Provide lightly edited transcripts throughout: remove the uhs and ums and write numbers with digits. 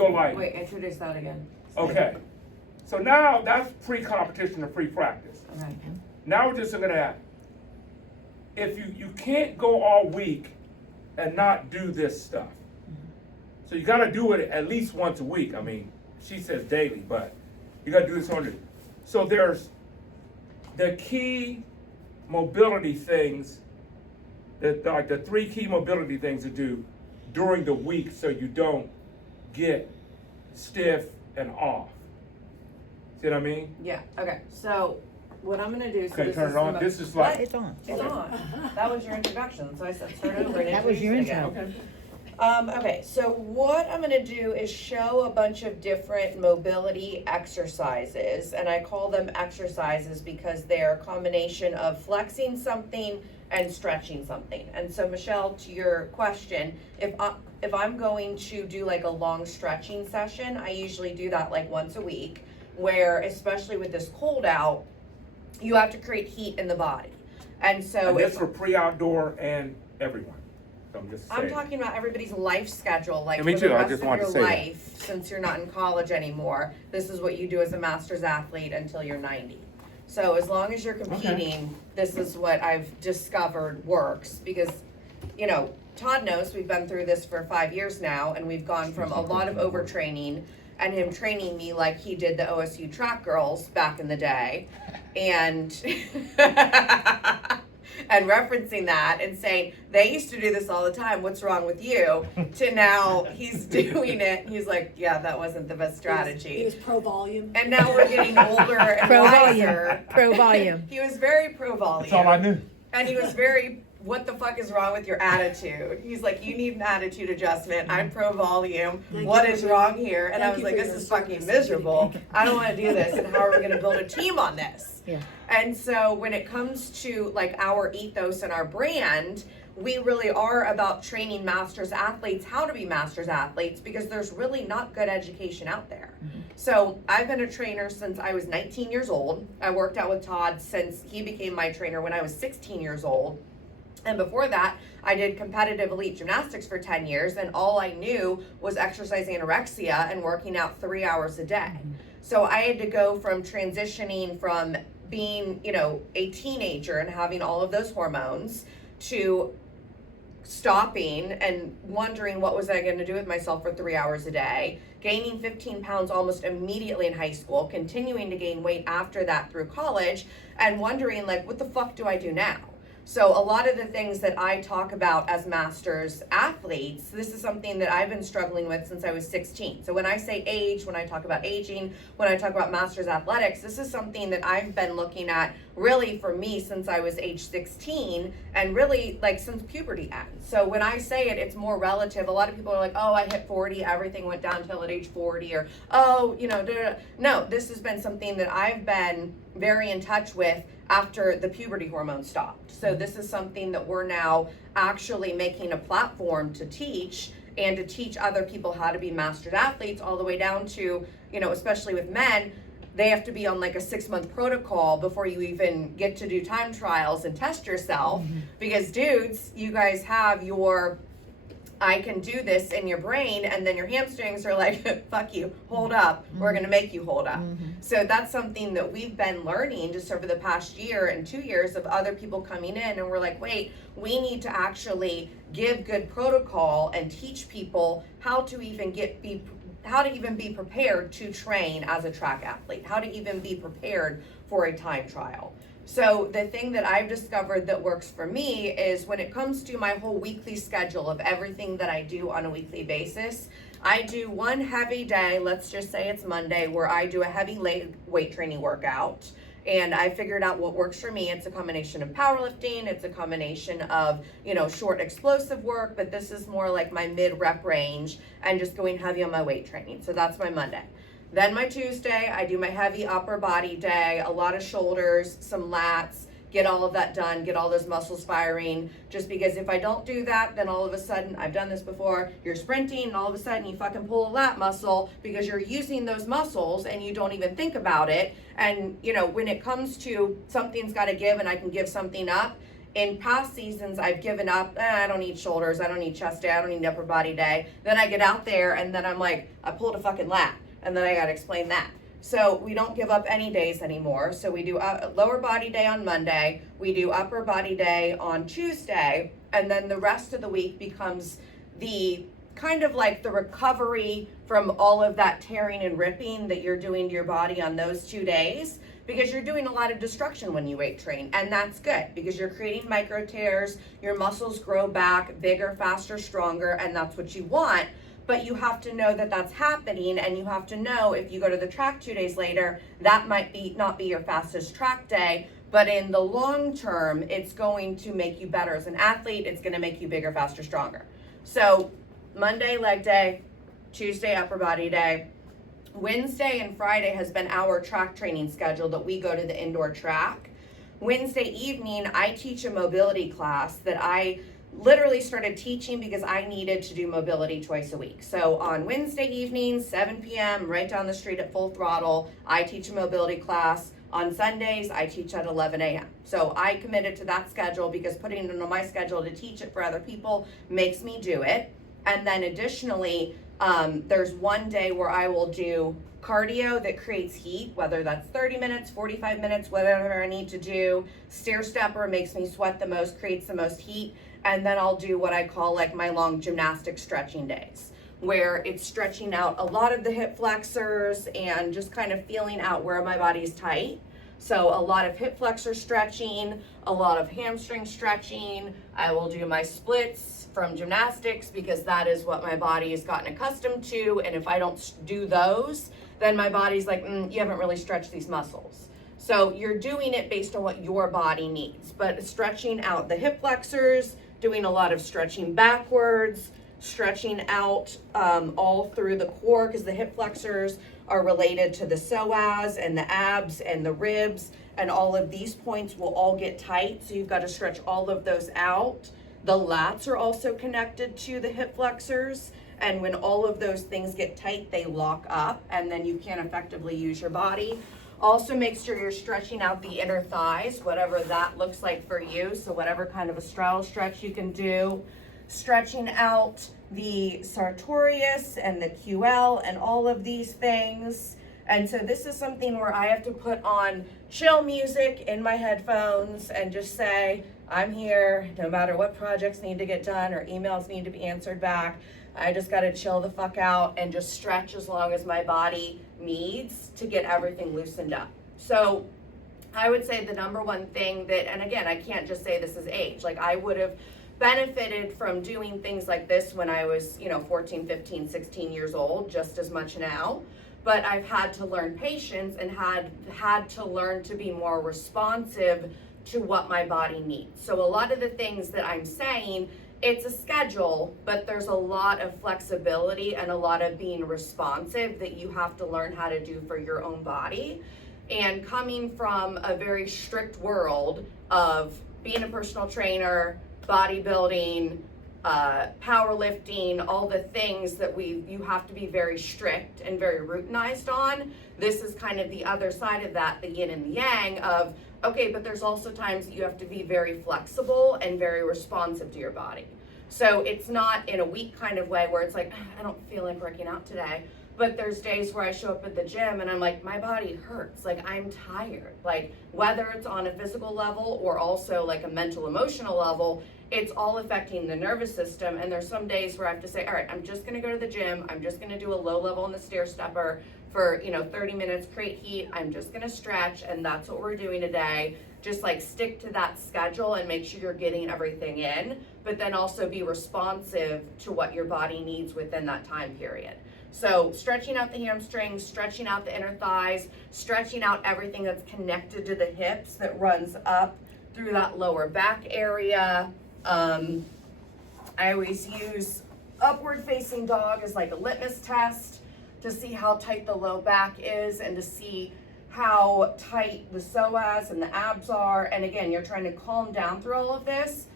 go like, Wait, introduce that again. okay. So now that's pre-competition and pre-practice. Okay. Now we're just looking at, if you can't go all week and not do this stuff. So you gotta do it at least once a week. I mean, she says daily, but you gotta do this on it. So there's the key mobility things, like the 3 key mobility things to do during the week so you don't get stiff and off. See what I mean? Yeah, okay, so what I'm gonna do, so Okay, this turn is it on. the- This is What? like, It's on. It's on. That was your introduction, so I said start over and That was introduce your it again. intro. okay. Okay, so what I'm gonna do is show a bunch of different mobility exercises, and I call them exercises because they're a combination of flexing something and stretching something. And so Michelle, to your question, if I'm going to do like a long stretching session, I usually do that like once a week, where especially with this cold out, you have to create heat in the body. And so And this if for pre-outdoor and everyone. So I'm just saying. I'm talking about everybody's life schedule, like Yeah, me for the too. I rest just of wanted your to say that. life, since you're not in college anymore, this is what you do as a master's athlete until you're 90. So as long as you're competing, this is what I've discovered works, because, you know, Todd knows we've been through this for 5 years now, and we've gone from a lot of overtraining and him training me like he did the OSU track girls back in the day, and and referencing that and saying, they used to do this all the time, what's wrong with you? To now he's doing it, he's like, yeah, that wasn't the best He strategy. was pro volume. And now we're getting older and Pro volume. wiser. Pro volume. He was very pro volume. That's all I knew. And he was very, what the fuck is wrong with your attitude? He's like, you need an attitude adjustment. I'm pro volume. Thank What you is for wrong your- here? And I thank was you like, for this your is fucking service. miserable. I don't want to do this. And how are we going to build a team on this? Yeah. And so when it comes to like our ethos and our brand, we really are about training masters athletes how to be masters athletes, because there's really not good education out there. So I've been a trainer since I was 19 years old. I worked out with Todd since he became my trainer when I was 16 years old. And before that, I did competitive elite gymnastics for 10 years, and all I knew was exercise anorexia and working out 3 hours a day. So I had to go from transitioning from being, you know, a teenager and having all of those hormones to stopping and wondering what was I going to do with myself for 3 hours a day, gaining 15 pounds almost immediately in high school, continuing to gain weight after that through college, and wondering like, what the fuck do I do now? So a lot of the things that I talk about as masters athletes, this is something that I've been struggling with since I was 16. So when I say age, when I talk about aging, when I talk about masters athletics, this is something that I've been looking at really for me since I was age 16, and really like since puberty ends. So when I say it, it's more relative. A lot of people are like, oh, I hit 40, everything went downhill at age 40, or, oh, you know, no, this has been something that I've been very in touch with after the puberty hormone stopped. So this is something that we're now actually making a platform to teach, and to teach other people how to be mastered athletes, all the way down to, you know, especially with men, they have to be on like a 6-month protocol before you even get to do time trials and test yourself. Because dudes, you guys have your I can do this in your brain, and then your hamstrings are like, fuck you, hold up, we're gonna make you hold up. So that's something that we've been learning just over the past year and 2 years of other people coming in, and we're like, wait, we need to actually give good protocol and teach people how to even be prepared to train as a track athlete, how to even be prepared for a time trial. So the thing that I've discovered that works for me is when it comes to my whole weekly schedule of everything that I do on a weekly basis, I do one heavy day, let's just say it's Monday, where I do a heavy weight training workout. And I figured out what works for me. It's a combination of powerlifting, it's a combination of, you know, short explosive work, but this is more like my mid-rep range and just going heavy on my weight training. So that's my Monday. Then my Tuesday, I do my heavy upper body day, a lot of shoulders, some lats, get all of that done, get all those muscles firing. Just because if I don't do that, then all of a sudden, I've done this before, you're sprinting and all of a sudden you fucking pull a lat muscle because you're using those muscles and you don't even think about it. And, you know, when it comes to something's got to give and I can give something up, In past seasons, I've given up. I don't need shoulders. I don't need chest day. I don't need upper body day. Then I get out there and then I'm like, I pulled a fucking lat. And then I got to explain that. So we don't give up any days anymore. So we do lower body day on Monday. We do upper body day on Tuesday. And then the rest of the week becomes the kind of like the recovery from all of that tearing and ripping that you're doing to your body on those 2 days, because you're doing a lot of destruction when you weight train. And that's good because you're creating micro tears, your muscles grow back bigger, faster, stronger, and that's what you want. But you have to know that that's happening, and you have to know if you go to the track 2 days later, that might be not be your fastest track day, but in the long term, it's going to make you better as an athlete. It's going to make you bigger, faster, stronger. So Monday, leg day, Tuesday, upper body day. Wednesday and Friday has been our track training schedule that we go to the indoor track. Wednesday evening, I teach a mobility class that I literally started teaching because I needed to do mobility twice a week. So on Wednesday evenings, 7 p.m., right down the street at Full Throttle, I teach a mobility class. On Sundays, I teach at 11 a.m. So I committed to that schedule because putting it on my schedule to teach it for other people makes me do it. And then additionally, there's one day where I will do cardio that creates heat, whether that's 30 minutes, 45 minutes, whatever I need to do. Stair stepper makes me sweat the most, creates the most heat. And then I'll do what I call like my long gymnastic stretching days, where it's stretching out a lot of the hip flexors and just kind of feeling out where my body's tight. So a lot of hip flexor stretching, a lot of hamstring stretching. I will do my splits from gymnastics because that is what my body has gotten accustomed to. And if I don't do those, then my body's like, you haven't really stretched these muscles. So you're doing it based on what your body needs, but stretching out the hip flexors, doing a lot of stretching backwards, stretching out all through the core, because the hip flexors are related to the psoas and the abs and the ribs, and all of these points will all get tight. So you've got to stretch all of those out. The lats are also connected to the hip flexors. And when all of those things get tight, they lock up and then you can't effectively use your body. Also make sure you're stretching out the inner thighs, whatever that looks like for you. So whatever kind of a straddle stretch you can do. Stretching out the sartorius and the QL and all of these things. And so this is something where I have to put on chill music in my headphones and just say, I'm here no matter what projects need to get done or emails need to be answered back. I just got to chill the fuck out and just stretch as long as my body needs to get everything loosened up. So I would say the number one thing that, and again, I can't just say this is age. Like I would have benefited from doing things like this when I was, 14, 15, 16 years old, just as much now. But I've had to learn patience and had to learn to be more responsive to what my body needs. So a lot of the things that I'm saying, it's a schedule, but there's a lot of flexibility and a lot of being responsive that you have to learn how to do for your own body. And coming from a very strict world of being a personal trainer, bodybuilding, powerlifting, all the things that you have to be very strict and very routinized on. This is kind of the other side of that, the yin and the yang of, okay, but there's also times that you have to be very flexible and very responsive to your body. So it's not in a weak kind of way where it's like, I don't feel like working out today. But there's days where I show up at the gym and I'm like, my body hurts. Like I'm tired. Like whether it's on a physical level or also like a mental, emotional level, it's all affecting the nervous system. And there's some days where I have to say, all right, I'm just going to go to the gym. I'm just going to do a low level on the stair stepper for 30 minutes, create heat. I'm just going to stretch, and that's what we're doing today. Just like stick to that schedule and make sure you're getting everything in, but then also be responsive to what your body needs within that time period. So stretching out the hamstrings, stretching out the inner thighs, stretching out everything that's connected to the hips that runs up through that lower back area. I always use upward facing dog as like a litmus test to see how tight the low back is and to see how tight the psoas and the abs are. And again, you're trying to calm down through all of this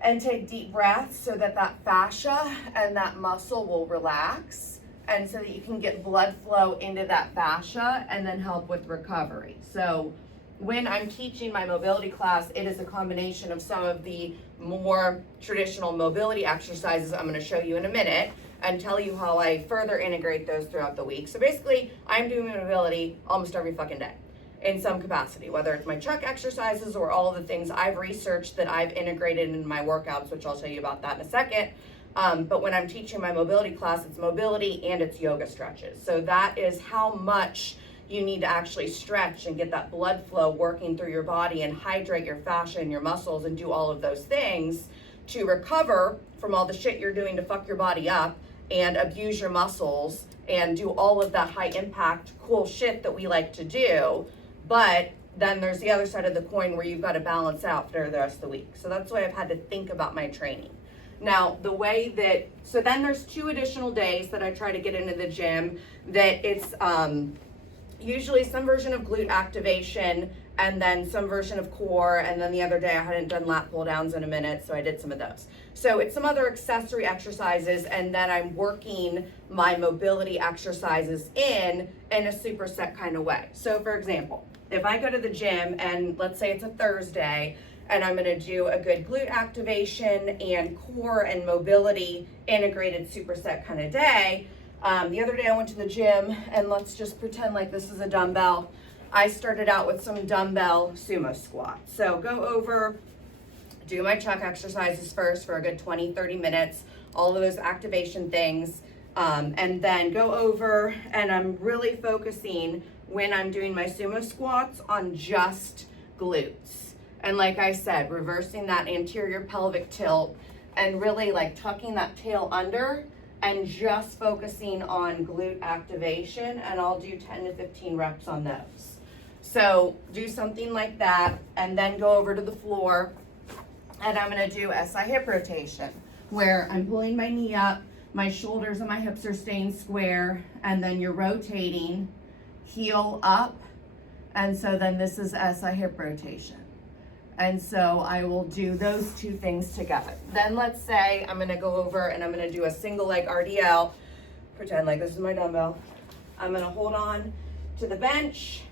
and take deep breaths so that that fascia and that muscle will relax, and so that you can get blood flow into that fascia and then help with recovery. So when I'm teaching my mobility class, it is a combination of some of the more traditional mobility exercises I'm gonna show you in a minute and tell you how I further integrate those throughout the week. So basically, I'm doing mobility almost every fucking day in some capacity, whether it's my truck exercises or all of the things I've researched that I've integrated in my workouts, which I'll tell you about that in a second. But when I'm teaching my mobility class, it's mobility and it's yoga stretches. So that is how much you need to actually stretch and get that blood flow working through your body and hydrate your fascia and your muscles and do all of those things to recover from all the shit you're doing to fuck your body up and abuse your muscles and do all of that high impact cool shit that we like to do. But then there's the other side of the coin where you've got to balance out for the rest of the week. So that's why I've had to think about my training. Now, the way that, so then there's 2 additional days that I try to get into the gym that it's usually some version of glute activation and then some version of core. And then the other day I hadn't done lat pull downs in a minute, so I did some of those. So it's some other accessory exercises, and then I'm working my mobility exercises in a superset kind of way. So for example, if I go to the gym and let's say it's a Thursday and I'm gonna do a good glute activation and core and mobility integrated superset kind of day. The other day I went to the gym and let's just pretend like this is a dumbbell. I started out with some dumbbell sumo squats. So go over, do my chuck exercises first for a good 20-30 minutes, all of those activation things, and then go over and I'm really focusing when I'm doing my sumo squats on just glutes. And like I said, reversing that anterior pelvic tilt and really like tucking that tail under and just focusing on glute activation, and I'll do 10 to 15 reps on those. So do something like that and then go over to the floor and I'm gonna do SI hip rotation where I'm pulling my knee up, my shoulders and my hips are staying square, and then you're rotating, heel up, and so then this is SI hip rotation. And so I will do those 2 things together. Then let's say I'm gonna go over and I'm gonna do a single leg RDL, pretend like this is my dumbbell. I'm gonna hold on to the bench,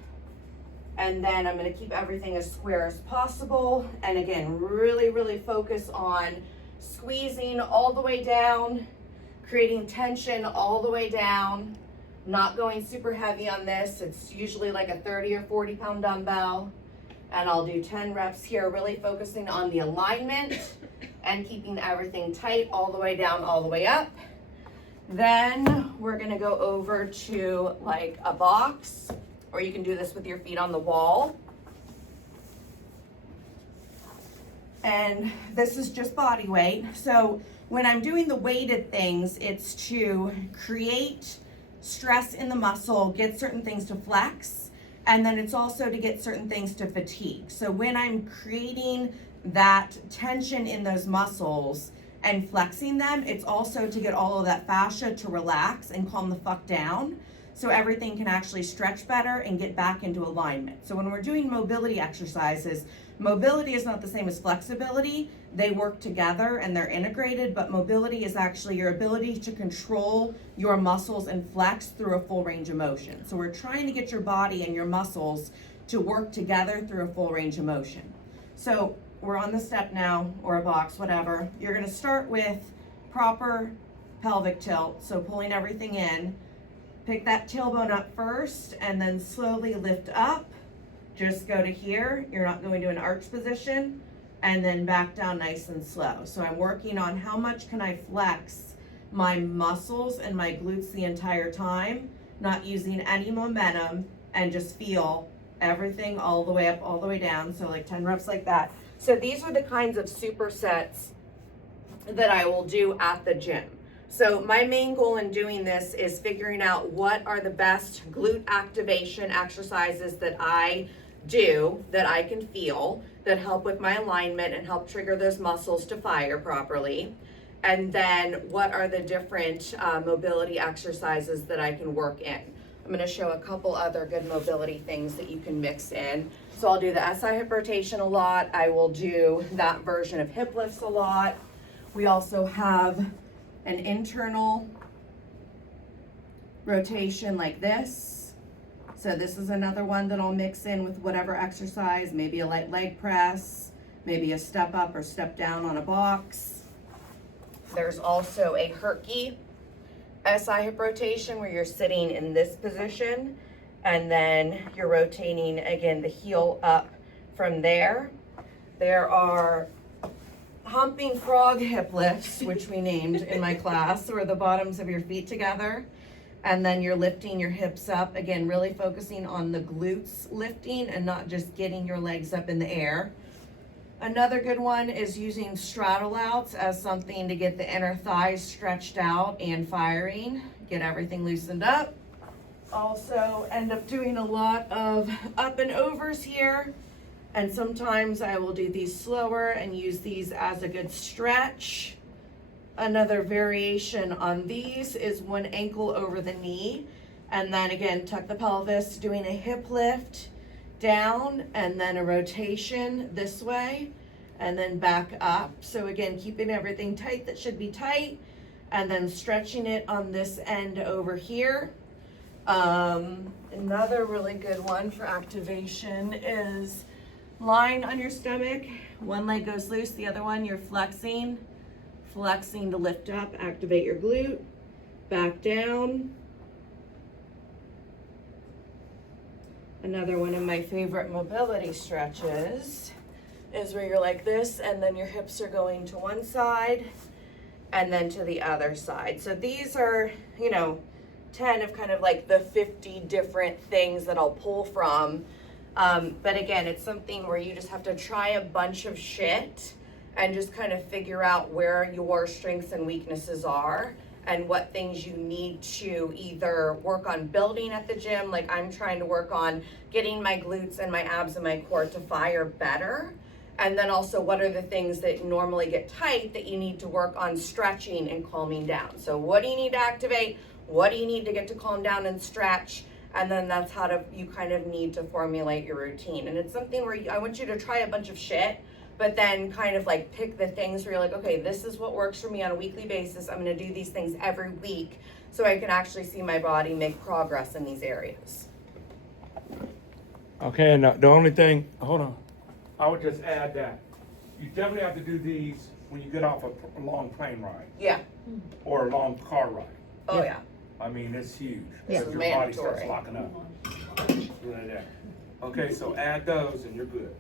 and then I'm gonna keep everything as square as possible. And again, really, really focus on squeezing all the way down, creating tension all the way down, not going super heavy on this. It's usually like a 30 or 40 pound dumbbell. And I'll do 10 reps here, really focusing on the alignment and keeping everything tight all the way down, all the way up. Then we're gonna go over to like a box, or you can do this with your feet on the wall. And this is just body weight. So when I'm doing the weighted things, it's to create stress in the muscle, get certain things to flex, and then it's also to get certain things to fatigue. So when I'm creating that tension in those muscles and flexing them, it's also to get all of that fascia to relax and calm the fuck down so everything can actually stretch better and get back into alignment. So when we're doing mobility exercises, mobility is not the same as flexibility. They work together and they're integrated, but mobility is actually your ability to control your muscles and flex through a full range of motion. So we're trying to get your body and your muscles to work together through a full range of motion. So we're on the step now, or a box, whatever. You're gonna start with proper pelvic tilt, so pulling everything in. Pick that tailbone up first and then slowly lift up. Just go to here. You're not going to an arch position, and then back down nice and slow. So I'm working on how much can I flex my muscles and my glutes the entire time, not using any momentum, and just feel everything all the way up, all the way down. So like 10 reps like that. So these are the kinds of supersets that I will do at the gym. So my main goal in doing this is figuring out what are the best glute activation exercises that I do, that I can feel, that help with my alignment and help trigger those muscles to fire properly. And then what are the different mobility exercises that I can work in. I'm gonna show a couple other good mobility things that you can mix in. So I'll do the SI hip rotation a lot. I will do that version of hip lifts a lot. We also have an internal rotation like this. So this is another one that I'll mix in with whatever exercise, maybe a light leg press, maybe a step up or step down on a box. There's also a Herky SI hip rotation where you're sitting in this position and then you're rotating again the heel up from there. There are humping frog hip lifts, which we named in my class, where the bottoms of your feet together. And then you're lifting your hips up, again, really focusing on the glutes lifting and not just getting your legs up in the air. Another good one is using straddle outs as something to get the inner thighs stretched out and firing, get everything loosened up. Also end up doing a lot of up and overs here. And sometimes I will do these slower and use these as a good stretch. Another variation on these is one ankle over the knee. And then again, tuck the pelvis, doing a hip lift down and then a rotation this way and then back up. So again, keeping everything tight that should be tight and then stretching it on this end over here. Another really good one for activation is lying on your stomach. One leg goes loose, the other one you're flexing to lift up, activate your glute, back down. Another one of my favorite mobility stretches is where you're like this and then your hips are going to one side and then to the other side. So these are, 10 of kind of like the 50 different things that I'll pull from. But again, it's something where you just have to try a bunch of shit and just kind of figure out where your strengths and weaknesses are and what things you need to either work on building at the gym. Like I'm trying to work on getting my glutes and my abs and my core to fire better. And then also what are the things that normally get tight that you need to work on stretching and calming down. So what do you need to activate? What do you need to get to calm down and stretch? And then that's how you kind of need to formulate your routine. And it's something where I want you to try a bunch of shit, but then kind of like pick the things where you're like, okay, this is what works for me on a weekly basis. I'm gonna do these things every week so I can actually see my body make progress in these areas. Okay, and the only thing, hold on, I would just add that you definitely have to do these when you get off a long plane ride Yeah. or a long car ride. Oh yeah. I mean, it's huge. Yeah. Because your body starts locking up. Right there. Okay, so add those and you're good.